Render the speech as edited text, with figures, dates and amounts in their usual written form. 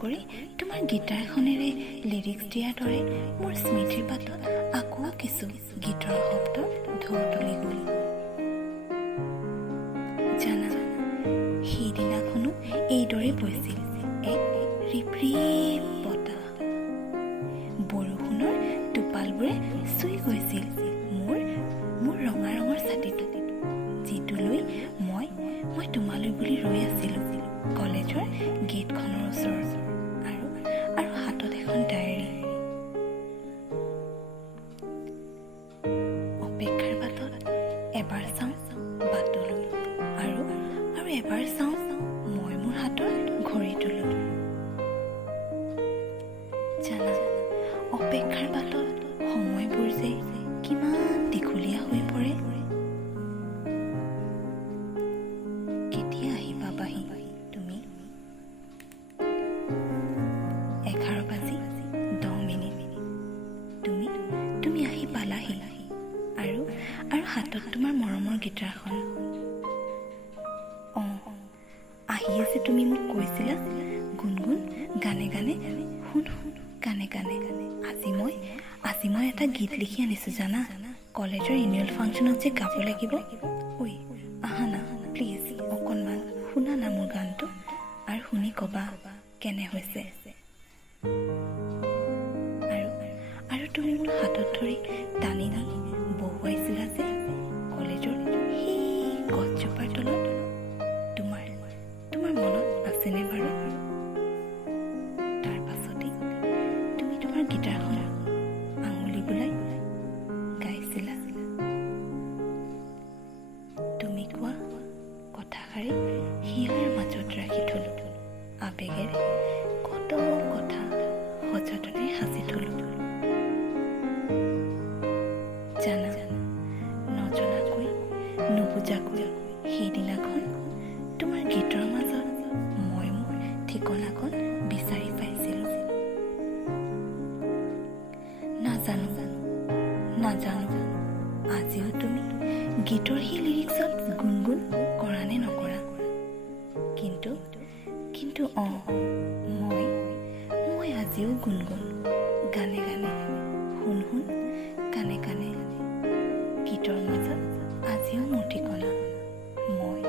কৰি তোমাৰ গীটাৰখনেৰে লিৰিক্স দিয়াৰ দৰে মোৰ স্মৃতিৰ পাতত আকৌ কিছু গীতৰ শব্দ ঢৌ তুলি গ'ল। জানা, সেইদিনাখনো এইদৰে বৈছিল এক ৰিপৰিপ বতাহ। বৰষুণৰ টোপালবোৰে চুই গৈছিল মোৰ ৰঙা ৰঙৰ ছাতিটো, যিটো লৈ মই তোমালৈ বুলি ৰৈ আছিলোঁ কলেজৰ গেটখনৰ ওচৰত, আৰু হাতত এখন ডায়েৰী। অপেক্ষাৰ বাটত এবাৰ চাওঁ বাটলৈ, আৰু এবাৰ চাওঁ মই মোৰ হাতৰ ঘড়ীটোলৈ। জানা, অপেক্ষাৰ বাটত সময়বোৰ যে কিমান দীঘলীয়া হৈ পৰে। কেতিয়া আহিবা বাহি তুমি? 11:10 তুমি আহি পালাহি, আৰু হাতত তোমাৰ মৰমৰ গীটাৰখন। আহি আছে, তুমি মোক কৈছিলা গুণগুণ গানে গানে শুন গানে গানে। আজি মই এটা গীত লিখি আনিছোঁ জানা, কলেজৰ এনুৱেল ফাংচনত যে গাব লাগিব। ঐ আহা না প্লিজ, অকণমান শুনা না মোৰ গানটো, আৰু শুনি ক'বা কেনে হৈছে। আৰু তুমি মোৰ হাতত ধৰি টানি বহুৱাইছিলা যে কলেজৰ সেই গছজোপাৰ তলত। তোমাৰ মনত আছেনে বাৰু? তাৰ পাছতেই তুমি তোমাৰ গীটাৰখনত আঙুলি বুলাই গাইছিলা। তুমি কোৱা কথাষাৰি হিয়াৰ মাজত ৰাখি থলো, আবেগেৰে কত কথা সযতনে সাঁচি থলো। জানা, নজনাকৈ নুবুজাকৈ সেইদিনাখন তোমাৰ গীতৰ মাজত মই মোৰ ঠিকনাখন বিচাৰি পাইছিলোঁ। নাজানো আজিও তুমি গীতৰ সেই লিৰিক্সত গুণগুণ কৰা নে নকৰা, কিন্তু মই আজিও গুণগুণ গানে গানে শুন গানে গানে। গীতৰ মাজত আজিও মোৰ ঠিকনা, মই